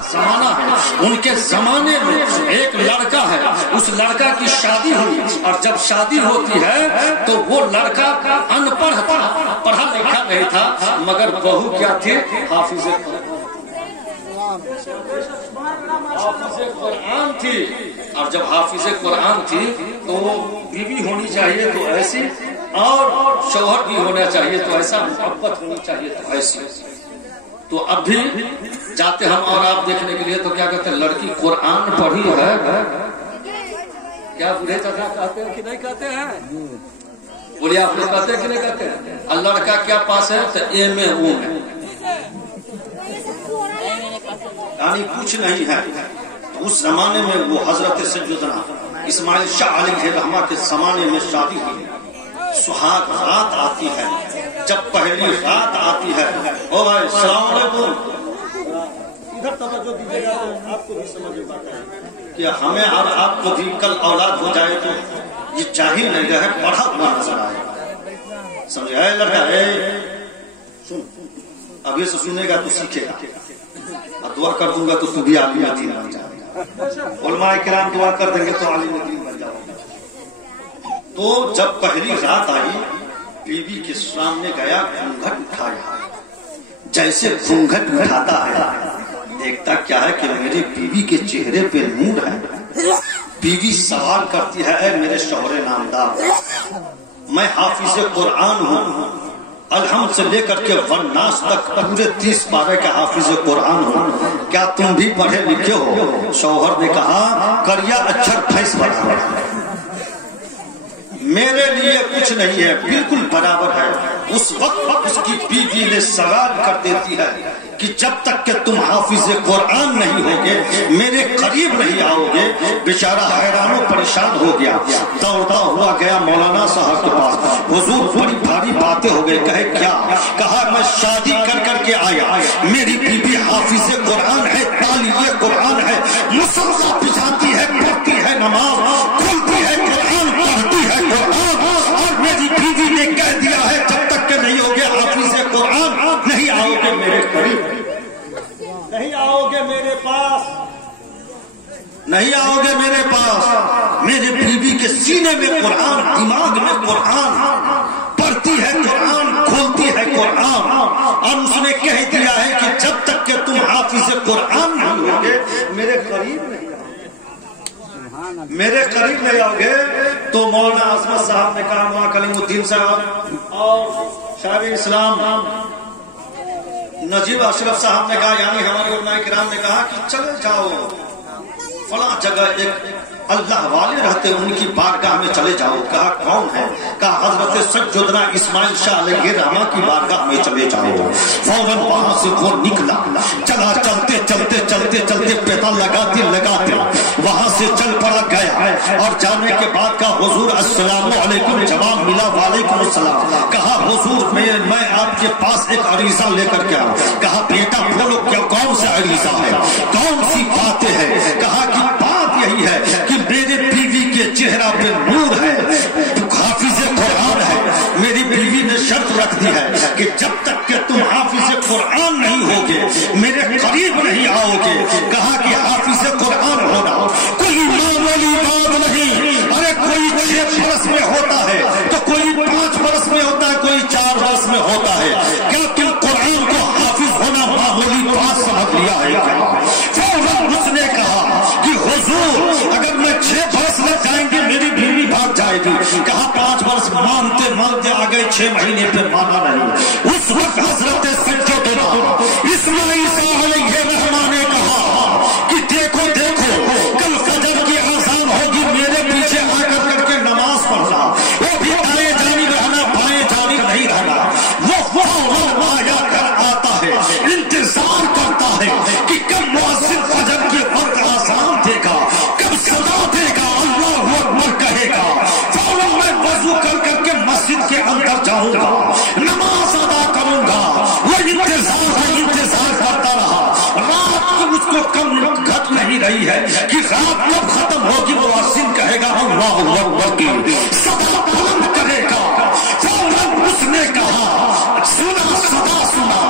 زمانہ ہے، ان کے زمانے میں ایک لڑکا ہے، اس لڑکا کی شادی ہوئی اور جب شادی ہوتی ہے تو وہ لڑکا ان پڑھ تھا، پڑھا لکھا نہیں تھا، مگر بہو کیا تھی؟ حافظ قرآن تھی۔ اور جب حافظ قرآن تھی تو بیوی ہونی چاہیے تو ایسی، اور شوہر بھی ہونا چاہیے تو ایسا، محبت ہونی چاہیے تو ایسی۔ تو اب بھی جاتے ہم اور آپ دیکھنے کے لیے تو کیا کہتے ہیں؟ لڑکی قرآن پڑھی ہے، کیا بوڑھے چچا کہتے ہیں کہ نہیں کہتے ہیں؟ بولیے آپ لوگ کہتے ہیں کہ نہیں کہتے ہیں؟ اور لڑکا کیا پاس ہے؟ تو ایم اے او میں، یعنی کچھ نہیں ہے۔ اس زمانے میں وہ حضرت سیدنا اسماعیل شاہ علیہ الرحمہ کے زمانے میں شادی ہوئی، سہاگ رات آتی ہے، جب پہلی رات آتی ہے، او بھائی السلام علیکم، ادھر توجہ دیجیے گا تو آپ کو بھی سمجھ میں آتا ہے کہ ہمیں اور آپ کو بھی کل اولاد ہو جائے تو یہ جاہل نہیں رہے، پڑھا ہوا نظر آئے، سمجھ آئے؟ لڑکا ہے سن، ابھی سے سنے گا تو سیکھے گا، اور دعا کر دوں گا تو تو بھی عالم دین بن جائے گا، علماء کرام دعا کر دیں گے تو عالم دین بن جاؤ گا۔ تو جب پہلی رات آئی، بیوی کے سامنے گیا، گھونگھٹ اٹھایا، جیسے گھونگھٹ اٹھاتا ہے دیکھتا کیا ہے کہ میری بیوی کے چہرے پہ نور ہے۔ بیوی سوال کرتی ہے، اے میرے شوہر نامدار، میں حافظ قرآن ہوں، الحمد سے لے کر کے والناس تک پورے 30 پارے کا حافظ قرآن ہوں، کیا تم بھی پڑھے لکھے ہو؟ شوہر نے کہا، کریا اچھر پھیس بڑھا، میرے لیے کچھ نہیں ہے، بالکل برابر ہے۔ اس وقت اس کی بیوی نے سوال کر دیتی ہے کہ جب تک کہ تم حافظ قرآن نہیں ہوگے میرے قریب نہیں آؤ گے۔ بیچارہ حیران و پریشان ہو گیا، دوڑتا ہوا گیا مولانا صاحب کے پاس، حضور بڑی بھاری باتیں ہو گئی، کہے کیا؟ کہا میں شادی کر کر کے آیا، میری بیوی حافظ قرآن ہے، طالب قرآن ہے، مسلسل بجاتی ہے، پڑھتی ہے نماز، کھلتی ہے قرآن، پڑھتی ہے قرآن، اور میری بیوی نے کہہ دیا ہے جب تک کہ نہیں ہوگے حافظ قرآن نہیں آؤ گے میرے قریب، نہیں آؤ گے میرے پاس، نہیں آؤ گے میرے پاس۔ میرے بیوی کے سینے میں قرآن، دماغ میں قرآن، پڑھتی ہے قرآن، کھولتی ہے قرآن، اور اس نے کہہ دیا ہے کہ جب تک کہ تم حافظ قرآن نہیں ہوگے میرے قریب نہیں، میرے قریب نہیں آؤ گے۔ تو مولانا عظمت صاحب نے کہا، مولانا کلیم الدین صاحب اور شاہ اسلام نجیب اشرف صاحب نے کہا، یعنی ہمارے علماء کرام نے کہا کہ چلے جاؤ فلاں جگہ ایک اللہ والے رہتے ان کی بارگاہ میں چلے جاؤ۔ کہا کون ہے؟ کہا حضرت سیدنا اسماعیل شاہ علیہ الرحمہ کی بارگاہ میں چلے جاؤ۔ فوراً وہاں سے وہ نکلا، چلا، چلتے چلتے چلتے چلتے پیدل لگاتے لگاتے وہاں سے چل پڑا گیا، اور جانے کے بعد کہا حضور السلام علیکم، جواب ملا وعلیکم السلام۔ کہا حضور میں آپ کے پاس ایک عریضہ لے کر کے آؤں۔ کہا بیٹا بولو کیا کون سا عریضہ ہے، کون سی باتیں ہیں؟ کہا کہ بات یہی ہے کہ میرے بیوی کے چہرہ پہ نور ہے، حافظ قرآن ہے، میری بیوی نے شرط رکھ دی ہے کہ جب تک کہ تم حافظ قرآن نہیں ہوگے میرے قریب نہیں آؤ گے۔ کہا کہ حافظ قرآن ہونا کوئی معمولی بات نہیں، ارے کوئی 6 برس میں ہوتا ہے تو کوئی 5 برس میں ہوتا ہے، کوئی 4 برس میں ہوتا ہے، کیا تم قرآن کو حافظ ہونا معمولی بات سمجھ لیا ہے کیا؟ فوراً اس نے کہا کہ حضور اگر میں 6 برس لگ جائیں گے میری بیوی بھاگ جائے گی۔ کہا 5 برس مانتے مانتے آ گئے، 6 مہینے پہ مانا نہیں۔ اس وقت حضرت سیدنا اسماعیل شاہ علیہ الرحمہ نے کہا کہ دیکھو دیکھو کل فجر کی اذان ہوگی، میرے پیچھے آ کر کے نماز پڑھنا، وہ بھی دائیں جانب رہنا، بائیں جانب نہیں رہنا۔ وہ آیا کر آتا ہے، انتظار کرتا ہے کہ کب مؤذن فجر کے وقت اذان دے گا، کب صدا دے گا، اللہ اکبر کہے گا۔ فوراً میں وضو کر کے مسجد کے اندر جاؤں گا، نماز ادا کروں گا۔ وہ انتظار کرتا رہا، رات کی مجھ کو کم گھٹ نہیں رہی ہے کہ رات کب ختم ہوگی، مؤذن کہے گا اللہ اکبر کی صدا بلند کرے گا۔ فوراً اس نے کہا سنا، صدا سنا،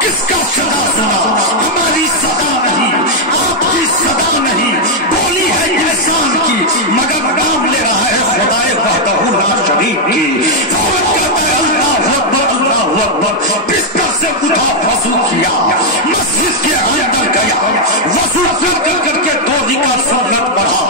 کس کا صدا سنا؟ ہماری صدا نہیں، سے اٹھا وضو کیا, مسجد کے اندر گیا, وضو کر کے 2 رکعت سنت پڑھا,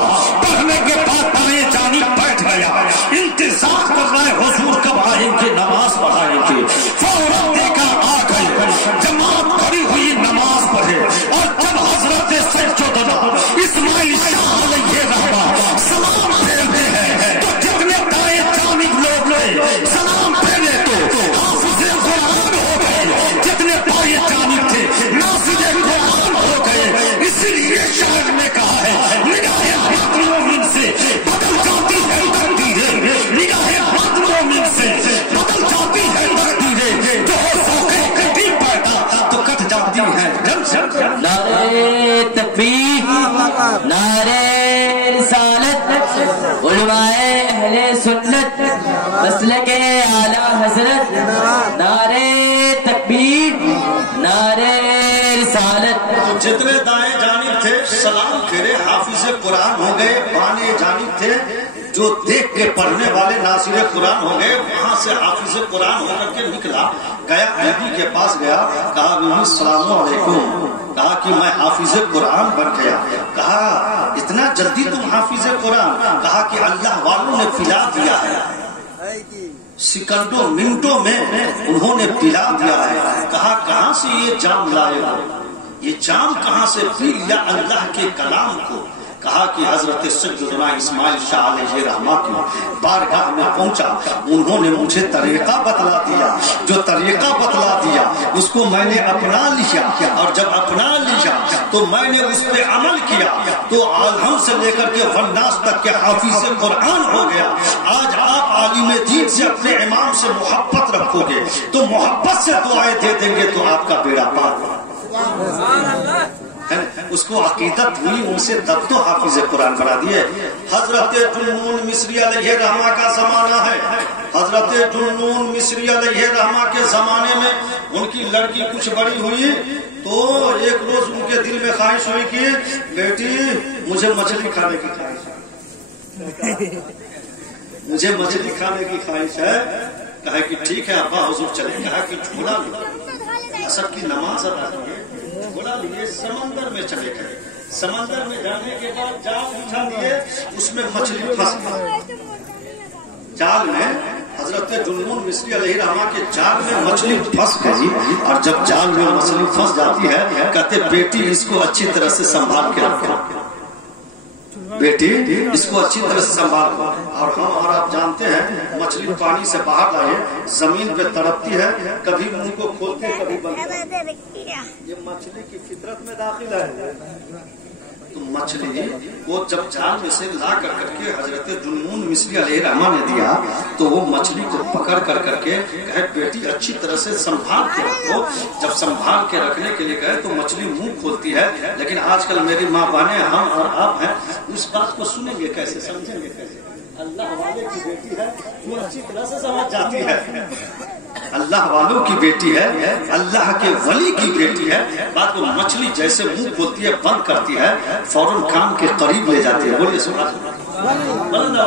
پڑھنے کے بعد بائیں جانب بیٹھ گیا, انتظار کر رہا ہے حضور کب آئیں گے, نماز پڑھائیں گے. فوراً دیکھا آ گئے, جماعت کھڑی ہوئی نماز پڑھے, اور جب حضرت سیدنا اسماعیل شاہ علیہ الرحمہ سلام پھیرتے ہیں تو جتنے دائیں جانب لوگ سلام پھیرے تو حافظ قرآن ہو گئے, جتنے بائیں جانب تھے ناصر قرآن ہو گئے. اسی لیے شاعر نے کہا ہے نگاہ حق مومن سے بدل جاتی ہے تقدیریں, نگاہ حق مومن سے بدل جاتی ہے تقدیریں, جو ہو سوکھے کٹی پیدا تو کٹ جاتی ہے. نعرے تکبیر, نعرے رسالت, علماء اہل سنت مسلک اعلی حضرت, نعرے تکبیر, نعرے رسالت. جتنے دائیں جانب تھے سلام پھیرے, حافظ قرآن ہو گئے, بائیں جانب تھے جو دیکھ کے پڑھنے والے ناصر قرآن ہو گئے. وہاں سے حافظ قرآن ہو کر کے نکلا, گیا بیوی کے پاس گیا, کہا بیوی السلام علیکم, کہا کہ میں حافظ قرآن بن گیا. کہا اتنا جلدی تم حافظ قرآن, کہا کہ اللہ والوں نے پلا دیا ہے, سیکنڈوں منٹوں میں انہوں نے پلا دیا ہے. کہا کہاں سے یہ جام لائے ہو, یہ جام کہاں سے پی لیا اللہ کے کلام کو. کہا کہ حضرت سیدنا اسماعیل شاہ علیہ الرحمہ کی بارگاہ میں پہنچا, انہوں نے مجھے طریقہ بتلا دیا, جو طریقہ بتلا دیا اس کو میں نے اپنا لیا, اور جب اپنا لیا تو میں نے اس پہ عمل کیا تو آدم سے لے کر کے والناس تک کے حافظ قرآن ہو گیا. آج آپ عالم دین سے اپنے امام سے محبت رکھو گے تو محبت سے دعائیں دے دیں گے تو آپ کا بیڑا پار. اس کو عقیدت ہوئی ان سے تب تو حافظ قرآن بنا دیے. حضرت جنون مصری علیہ الرحمہ کا زمانہ ہے. حضرت جنون مصری علیہ الرحمہ کے زمانے میں ان کی لڑکی کچھ بڑی ہوئی تو ایک روز ان کے دل میں خواہش ہوئی کہ بیٹی مجھے مچھلی کھانے کی خواہش ہے, مجھے مچھلی کھانے کی خواہش ہے. کہا کہ ٹھیک ہے ابا حضور چلے. کہا کہ جھولا لو, عصر کی نماز ادا کیے, جھولا لیے سمندر میں چلے گئے. سمندر میں جانے کے بعد جال بچھا دیے, اس میں مچھلی پھنس گئی. جال میں حضرت جنون مصری علیہ الرحمہ کے جال میں مچھلی پھنس گئی, اور جب جال میں مچھلی پھنس جاتی ہے کہتے بیٹی اس کو اچھی طرح سے سنبھال کے رکھو, بیٹی اس کو اچھی طرح سے سنبھال. اور ہم اور آپ جانتے ہیں مچھلی پانی سے باہر لائے زمین پہ تڑپتی ہے, کبھی منہ کو کھولتے کبھی بند. یہ مچھلی کی فطرت میں داخل ہے. تو مچھلی وہ جب جال میں سے لا کر کے حضرت جنون مصری علیہ الرحمہ نے دیا تو وہ مچھلی کو پکڑ کر کے کہے بیٹی اچھی طرح سے سنبھال کے رکھو. جب سنبھال کے رکھنے کے لیے گئے تو مچھلی منہ کھولتی ہے, لیکن آج کل میری ماں بہنیں ہم اور آپ ہیں اس بات کو سنیں گے کیسے, سمجھیں گے کیسے. اللہ والے کی بیٹی ہے وہ اچھی طرح سے سمجھ جاتی ہے, اللہ والوں کی بیٹی ہے, اللہ کے ولی کی بیٹی ہے. بات کو مچھلی جیسے منہ کھولتی ہے بند کرتی ہے فوراً کان کے قریب لے جاتی ہے. بولیے سبحان اللہ.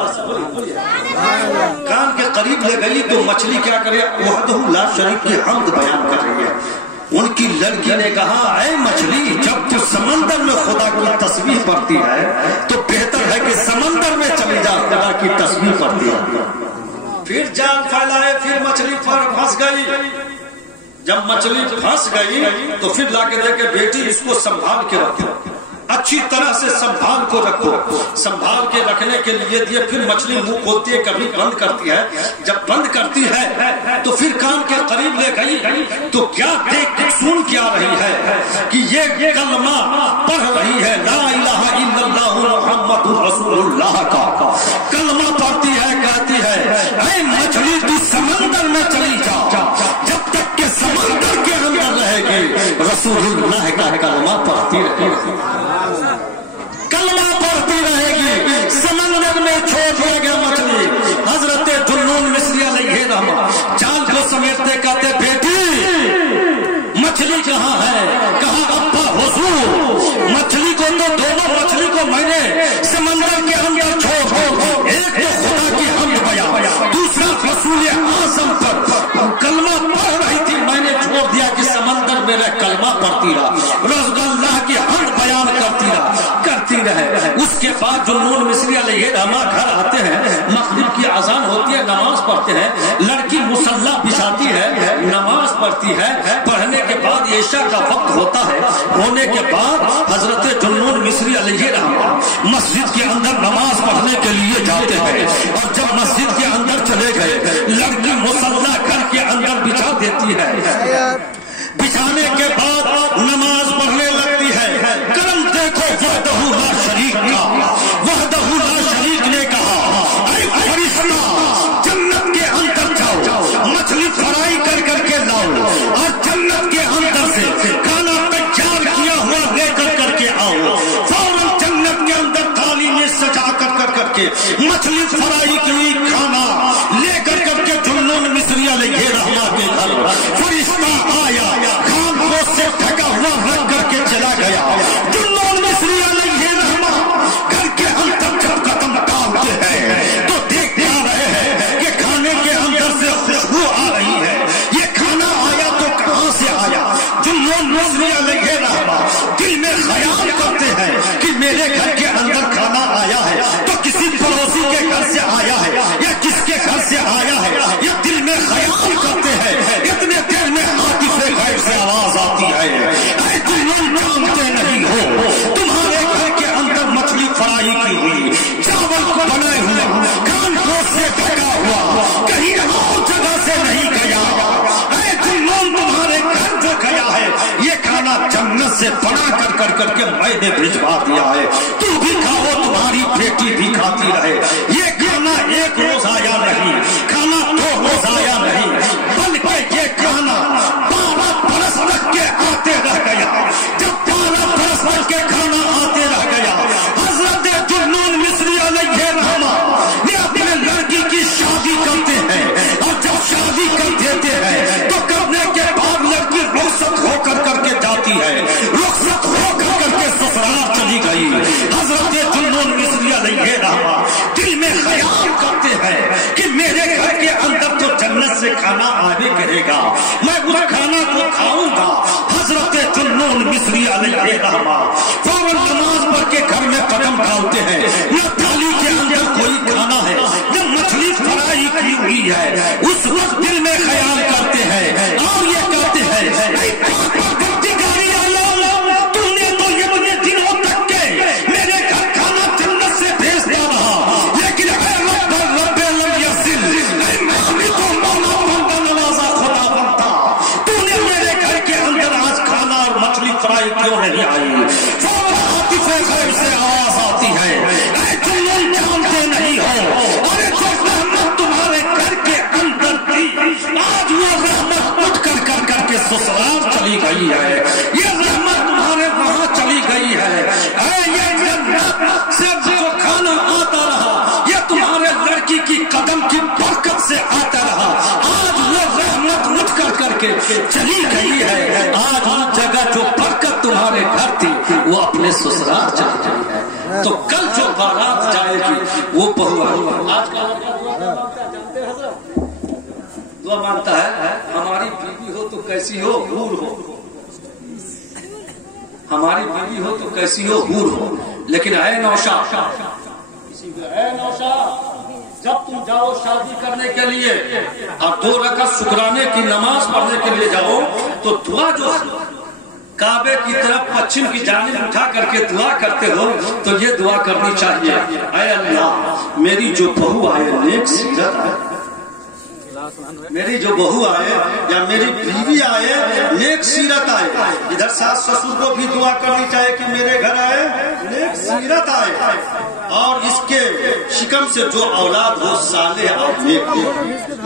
کان کے قریب لے گئی تو مچھلی کیا کرے, وحدہ لا شریک کی حمد بیان کر رہی ہے. ان کی لڑکی نے کہا اے مچھلی جب تو سمندر میں خدا کی تسبیح پڑھتی ہے تو بہتر ہے کہ سمندر میں چلی جا, خدا کی تسبیح پڑھتی ہے. پھر جال پھیلائے, پھر مچھلی پھنس گئی. جب مچھلی پھنس گئی تو پھر لا کے دے کے بیٹی اس کو سنبھال کے رکھو, اچھی طرح سے سنبھال کو رکھو. سنبھال کے رکھنے کے لیے دیے. پھر مچھلی منہ کھولتی ہے کبھی بند کرتی ہے. جب بند کرتی ہے تو پھر کان کے قریب لے گئی تو کیا دیکھ سن کیا رہی ہے کہ یہ کلمہ پڑھ رہی ہے, لا الہ الا اللہ محمد رسول اللہ کا کلمہ پڑھتی ہے. کہتی ہے اے مچھلی تو سمندر میں چلی جا, جب تک کہ سمندر کے اندر رہے گی رسول اللہ کا کلمہ پڑھتی رہے گی, کلمہ پڑھتی رہے گی. سمندر میں چھوڑ دیا گیا مچھلی. حضرت جنون مصری علیہ الرحمہ جال کو سمیٹتے کہتے بیٹی مچھلی کہاں ہے. کہا ابا حضور مچھلی کو تو دونوں مچھلی کو میں نے سمندر کے اندر چھوڑ دو, ایک تو خدا کی حمد بیان, دوسرا رسول اعظم پر کلمہ پڑھ رہی تھی, میں نے چھوڑ دیا کہ نہیں رہے. اس کے بعد جنون مصری علیہ الرحمہ گھر آتے ہیں, مغرب کی اذان ہوتی ہے, نماز پڑھتے ہیں, لڑکی مصلی بچھاتی ہے, نماز پڑھتی ہے, پڑھنے کے بعد عشاء کا وقت ہوتا ہے, ہونے کے بعد حضرت جنون مصری علیہ الرحمہ مسجد کے اندر نماز پڑھنے کے لیے جاتے ہیں. اور جب مسجد کے اندر چلے گئے, لڑکی مصلی گھر کے اندر بچھا دیتی ہے, بچھانے کے بعد نماز پڑھنے لگتی ہے. کرم دیکھو وحدہ لا شریک کا, وحدہ لا شریک نے کہا اے فرشتہ جنت کے اندر جاؤ, مچھلی فرائی کر کر کے لاؤ, اور جنت کے اندر سے کھانا تیار کیا ہوا لے کر کے آؤ. فوراً جنت کے اندر تھالی میں سجا کر کے مچھلی فرائی کی کھانا لے کر کے جنون مصری علیہ الرحمہ کے گھر فرشتہ آیا, خان گوشت سے ڈھکا ہوا رکھ کر کے چلا گیا. جنون مصری علیہ الرحمہ گھر کے اندر جب قدم ڈالتے ہیں تو دیکھ پا رہے ہیں کہ کھانے کے اندر سے خوشبو آ رہی ہے. یہ کھانا آیا تو کہاں سے آیا؟ جنون مصری علیہ الرحمہ دل میں خیال کرتے ہیں کہ میرے گھر کے اندر کھانا آیا ہے تو کسی پڑوسی کے گھر سے آیا ہے یا کس کے گھر سے آیا ہے. یہ دل میں خیال کرتے ہیں. اتنے دیر میں عاطف غیب سے آواز آتی ہے, اے جنون جانتے نہیں ہو تمہارے گھر کے اندر مچھلی فرائی کی ہوئی, چاول کو بنائے ہوئے, کھان گوشت سے ڈھکا ہوا کہیں اور جگہ سے نہیں گیا. اے جنون تمہارے گھر جو گیا ہے یہ کھانا جنت سے بنا کر کے میں نے بھجوا دیا ہے. تو بھی کھاؤ, تمہاری بیٹی بھی کھاتی رہے. یہ کھانا ایک روز آیا نہیں, کھانا 2 روز آیا نہیں, بلکہ یہ کھانا 12 برس تک کے آتے رہ گیا. جب 12 برس تک کے کھانا آتے رہ گیا, حضرت جنون مصری علیہ الرحمہ یہ اپنے لڑکی کی شادی کرتے ہیں. اور جب شادی کر دیتے ہیں تو کرنے کے بعد لڑکی رخصت ہو کر کے جاتی ہے, رخصت ہو کر کے سسرال چلی گئی. حضرت جنون مصری علیہ الرحمہ دل میں خیال کرتے ہیں کہ میرے گھر کے اندر تو جنت سے کھانا آنے کرے گا, میں اس کھانا کو کھاؤں گا. حضرت جنون مصری علیہ الرحمہ فوراً نماز پڑھ کے گھر میں قدم ڈالتے ہیں. نہ تھالی کے اندر کوئی کھانا ہے, نہ مچھلی فرائی کی ہوئی ہے. اس وقت دل میں خیال کرتے ہیں اور یہ کہتے ہیں کیوں نہیں آئی. عاطف غیب سے آواز آتی ہے, اے جنون جانتے نہیں ہو ارے جو رحمت تمہارے گھر کے اندر تھی آج وہ رحمت اٹھ کر کے سسرال چلی گئی ہے. یہ رحمت تمہارے وہاں چلی گئی ہے. اے یہ جنت سے جو کھانا آتا رہا یہ تمہارے لڑکی کی قدم کی برکت سے آتا رہا. آج وہ رحمت اٹھ کر کے چلی گئی ہے. آج ہر جگہ جو برکت تمہارے گھر تھی وہ اپنے سسرال چلی گئی ہے. تو کل جو بارات جائے گی وہ بہو آئی. آج کا دعا مانگتا ہے ہماری بیوی ہو تو کیسی ہو, حور ہو. ہماری بیوی ہو تو کیسی ہو, حور ہو. لیکن اے نوشاد, اے نوشاد جب تم جاؤ شادی کرنے کے لیے اور 2 رکعت شکرانے کی نماز پڑھنے کے لیے جاؤ تو دعا جو کعبے کی طرف پچھم کی جانب اٹھا کر کے دعا کرتے ہو تو یہ دعا کرنی چاہیے, اے اللہ میری جو بہو آئے نیک سیرت آئے, میری جو بہو آئے یا میری بیوی آئے نیک سیرت آئے. ادھر ساس سسر کو بھی دعا کرنی چاہیے کہ میرے گھر آئے نیک سیرت آئے, اور اس کے شکم سے جو اولاد ہو صالح اور نیک ہو.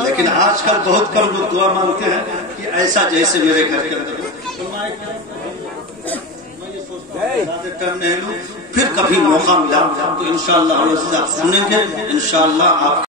لیکن آج کل بہت کم لوگ دعا مانگتے ہیں کہ ایسا جیسے میرے گھر کے اندر. پھر کبھی موقع ملا تو انشاءاللہ ہم سنیں گے. انشاءاللہ آپ